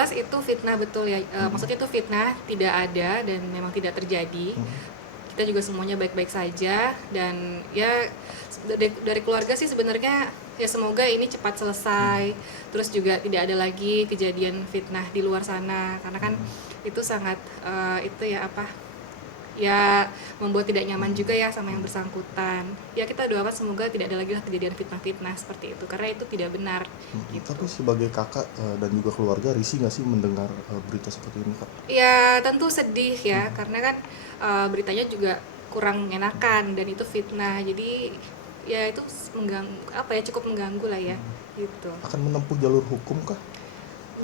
jelas itu fitnah betul ya, maksudnya itu fitnah, tidak ada dan memang tidak terjadi. Kita juga semuanya baik-baik saja dan ya dari keluarga sih sebenarnya ya semoga ini cepat selesai, terus juga tidak ada lagi kejadian fitnah di luar sana karena kan itu sangat, itu ya apa, ya membuat tidak nyaman juga ya sama yang bersangkutan. Ya kita doakan semoga tidak ada lagi lah kejadian fitnah-fitnah seperti itu karena itu tidak benar gitu. Tapi sebagai kakak dan juga keluarga risih nggak sih mendengar berita seperti ini, Kak? Ya tentu sedih ya karena kan beritanya juga kurang mengenakan dan itu fitnah. Jadi ya itu cukup mengganggu lah ya gitu. Akan menempuh jalur hukum kah?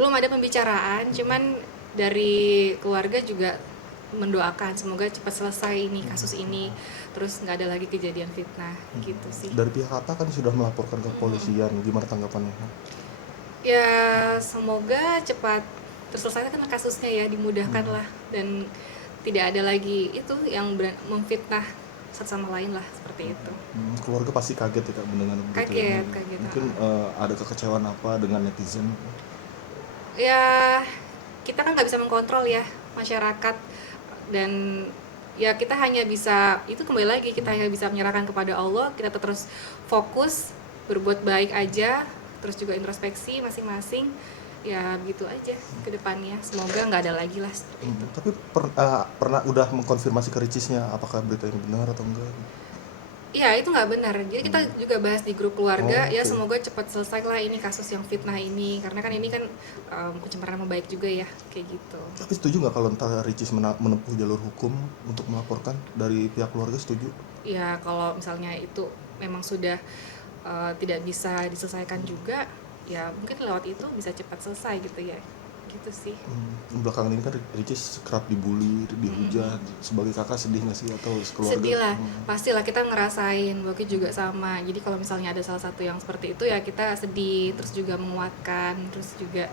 Belum ada pembicaraan, cuman dari keluarga juga mendoakan semoga cepat selesai ini kasus ini, terus nggak ada lagi kejadian fitnah gitu sih. Dari pihak kakak kan sudah melaporkan ke kepolisian, gimana tanggapannya? Ya semoga cepat terselesaikan kasusnya ya, dimudahkan lah dan tidak ada lagi itu yang memfitnah satu sama lain lah seperti itu. Keluarga pasti kaget ya Kak mendengar berita ini. Kaget. Mungkin ada kekecewaan apa dengan netizen? Ya kita kan nggak bisa mengkontrol ya masyarakat dan ya kita hanya bisa itu kembali lagi kita hanya bisa menyerahkan kepada Allah, kita terus fokus berbuat baik aja, terus juga introspeksi masing-masing, ya begitu aja ke depannya, semoga nggak ada lagi lah seperti itu. Tapi pernah udah mengkonfirmasi ke Ricisnya apakah berita ini benar atau enggak? Iya itu nggak benar, jadi kita juga bahas di grup keluarga ya Oke. semoga cepat selesai lah ini kasus yang fitnah ini karena kan ini kan pencemaran nama baik juga ya kayak gitu. Tapi setuju nggak kalau ntar Ricis menempuh jalur hukum untuk melaporkan dari pihak keluarga, setuju? Ya kalau misalnya itu memang sudah tidak bisa diselesaikan juga, ya mungkin lewat itu bisa cepat selesai gitu ya, gitu sih. Belakangan ini kan Ricis kerap dibully, dihujat. Sebagai kakak sedih nggak sih atau sekeluarga? Sedih lah, pastilah kita ngerasain, Boki juga sama. Jadi kalau misalnya ada salah satu yang seperti itu ya kita sedih, terus juga menguatkan, terus juga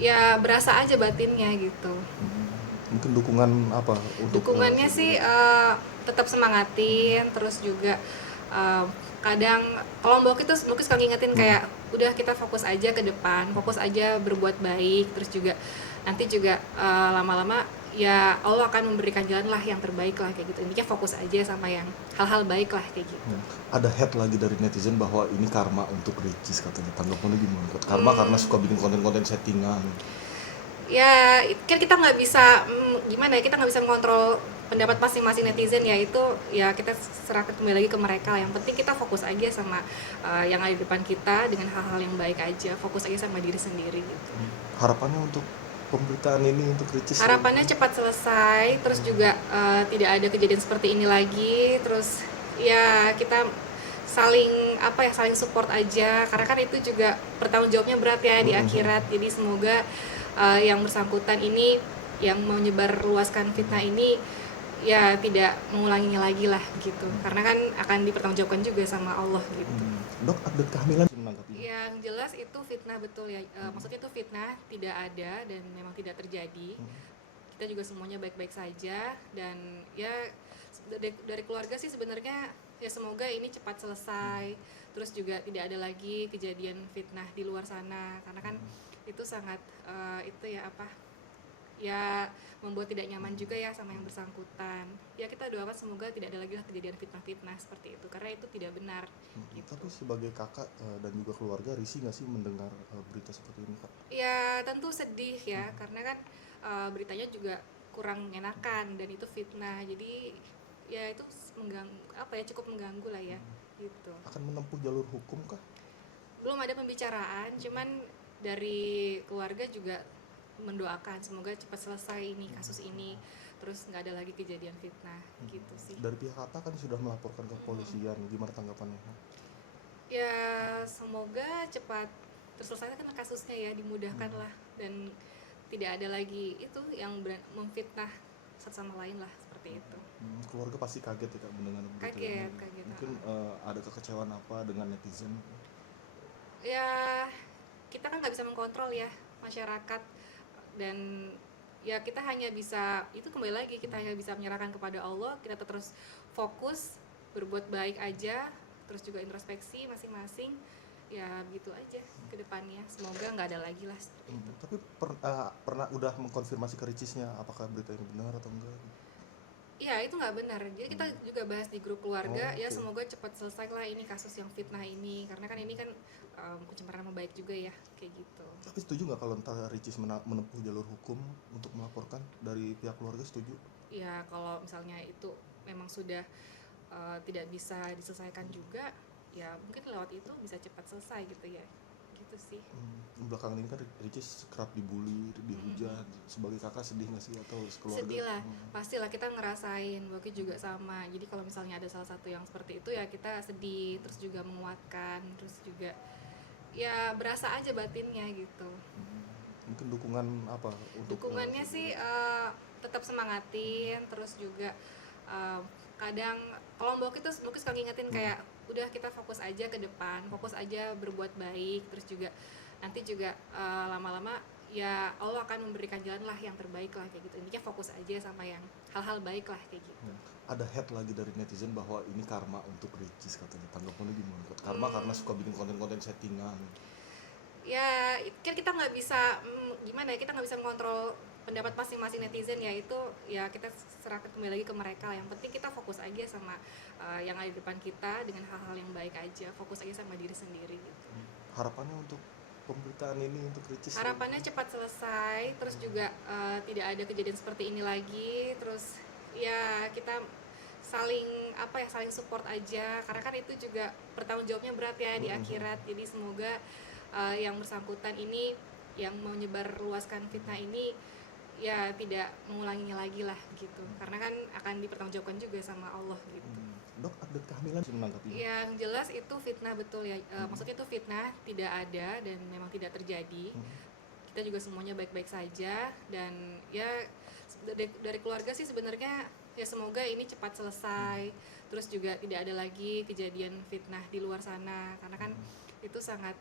ya berasa aja batinnya gitu. Mungkin dukungan apa untuk Dukungannya sih tetap semangatin, terus juga kadang kalau Mbok itu suka ngingetin kayak udah kita fokus aja ke depan, fokus aja berbuat baik, terus juga nanti juga lama-lama ya Allah akan memberikan jalan lah yang terbaik lah kayak gitu. Intinya fokus aja sama yang hal-hal baik lah kayak gitu. Ada head lagi dari netizen bahwa ini karma untuk Ricis katanya. Tanggapannya gimana? Karma karena suka bikin konten-konten settingan. Ya kan kita nggak bisa gimana ya, kita nggak bisa mengontrol pendapat masing-masing netizen ya, itu ya kita serahkan kembali lagi ke mereka. Yang penting kita fokus aja sama yang ada di depan kita dengan hal-hal yang baik aja, fokus aja sama diri sendiri gitu. Harapannya untuk pemberitaan ini untuk Ricis? Harapannya cepat selesai, terus juga tidak ada kejadian seperti ini lagi, terus ya kita saling support aja karena kan itu juga pertanggung jawabnya berat ya di akhirat. Jadi semoga yang bersangkutan ini yang menyebarluaskan fitnah ini ya tidak mengulanginya lagi lah gitu karena kan akan dipertanggungjawabkan juga sama Allah gitu. Dok, update kehamilan menanggapi? Yang jelas itu fitnah betul ya, maksudnya itu fitnah, tidak ada dan memang tidak terjadi. Kita juga semuanya baik-baik saja dan ya dari keluarga sih sebenarnya ya semoga ini cepat selesai, terus juga tidak ada lagi kejadian fitnah di luar sana karena kan itu sangat itu ya apa, ya membuat tidak nyaman juga ya sama yang bersangkutan. Ya kita doakan semoga tidak ada lagi lah kejadian fitnah-fitnah seperti itu karena itu tidak benar gitu. Tapi sebagai kakak dan juga keluarga risih nggak sih mendengar berita seperti ini, Kak? Ya tentu sedih ya karena kan beritanya juga kurang mengenakan dan itu fitnah. Jadi ya itu cukup mengganggu lah ya gitu. Akan menempuh jalur hukum kah? Belum ada pembicaraan, cuman dari keluarga juga mendoakan semoga cepat selesai ini kasus ini, terus nggak ada lagi kejadian fitnah gitu sih. Dari pihak kakak kan sudah melaporkan ke kepolisian, gimana tanggapannya? Ya semoga cepat terselesaikan kasusnya ya, dimudahkan lah dan tidak ada lagi itu yang memfitnah satu sama lain lah seperti itu. Keluarga pasti kaget ya Kak mendengar berita ini. Kaget. Mungkin ada kekecewaan apa dengan netizen? Ya kita kan nggak bisa mengkontrol ya masyarakat dan ya kita hanya bisa itu kembali lagi kita hanya bisa menyerahkan kepada Allah, kita terus fokus berbuat baik aja, terus juga introspeksi masing-masing, ya gitu aja ke depannya, semoga nggak ada lagi lah seperti itu. Tapi pernah udah mengkonfirmasi ke Ricisnya apakah berita ini benar atau enggak? Iya, itu nggak benar. Jadi kita juga bahas di grup keluarga, Oh, ya oke. semoga cepat selesai lah ini kasus yang fitnah ini, karena kan ini kan pencemaran nama baik juga ya, kayak gitu. Tapi setuju nggak kalau ntar Ricis menempuh jalur hukum untuk melaporkan dari pihak keluarga, setuju? Ya kalau misalnya itu memang sudah tidak bisa diselesaikan juga, ya mungkin lewat itu bisa cepat selesai gitu ya, gitu sih. Belakangan ini kan Ricis kerap dibully, dihujat. Sebagai kakak sedih nggak sih atau sekeluarga? Sedih lah, pastilah kita ngerasain, Boki juga sama. Jadi kalau misalnya ada salah satu yang seperti itu ya kita sedih, terus juga menguatkan, terus juga ya berasa aja batinnya gitu. Mungkin dukungan apa untuk Dukungannya sih tetap semangatin, terus juga kadang kalau Boki tuh Boki suka ngingetin kayak udah kita fokus aja ke depan, fokus aja berbuat baik, terus juga nanti juga lama-lama ya Allah akan memberikan jalan lah yang terbaik lah kayak gitu. Intinya fokus aja sama yang hal-hal baik lah kayak gitu. Ada head lagi dari netizen bahwa ini karma untuk Ricis katanya. Tanggapannya gimana? Karma karena suka bikin konten-konten settingan. Ya kan kita nggak bisa gimana ya, kita nggak bisa mengontrol pendapat masing-masing netizen ya, itu ya kita serahkan kembali lagi ke mereka. Yang penting kita fokus aja sama yang ada di depan kita dengan hal-hal yang baik aja, fokus aja sama diri sendiri gitu. Harapannya untuk pemberitaan ini untuk Ricis? Harapannya cepat selesai, terus juga tidak ada kejadian seperti ini lagi, terus ya kita saling saling support aja, karena kan itu juga bertanggung jawabnya berat ya di akhirat. Jadi semoga yang bersangkutan ini yang menyebarluaskan fitnah ini ya tidak mengulanginya lagi lah gitu, karena kan akan dipertanggungjawabkan juga sama Allah gitu. Dok, update kehamilan menanggapi? Yang jelas itu fitnah betul ya, maksudnya itu fitnah, tidak ada dan memang tidak terjadi. Kita juga semuanya baik-baik saja, dan ya dari keluarga sih sebenarnya ya semoga ini cepat selesai, terus juga tidak ada lagi kejadian fitnah di luar sana, karena kan itu sangat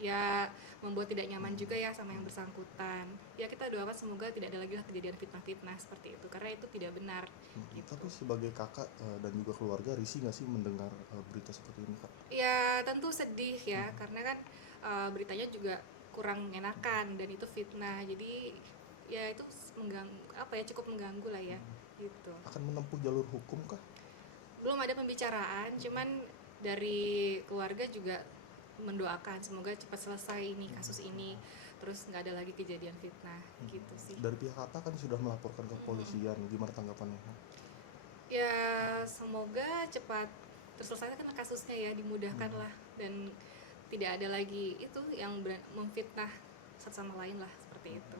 ya membuat tidak nyaman juga ya sama yang bersangkutan. Ya kita doakan semoga tidak ada lagi lah kejadian fitnah-fitnah seperti itu, karena itu tidak benar gitu. Tapi sebagai kakak dan juga keluarga, risih nggak sih mendengar berita seperti ini, Kak? Ya tentu sedih ya, karena kan beritanya juga kurang mengenakan dan itu fitnah, jadi ya itu cukup mengganggu lah ya gitu. Akan menempuh jalur hukum kah? Belum ada pembicaraan, cuman dari keluarga juga mendoakan semoga cepat selesai ini kasus ini, terus nggak ada lagi kejadian fitnah gitu sih. Dari pihak kakak kan sudah melaporkan ke kepolisian, gimana tanggapannya? Ya semoga cepat terselesaikan kasusnya ya, dimudahkan lah, dan tidak ada lagi itu yang memfitnah satu sama lain lah seperti itu.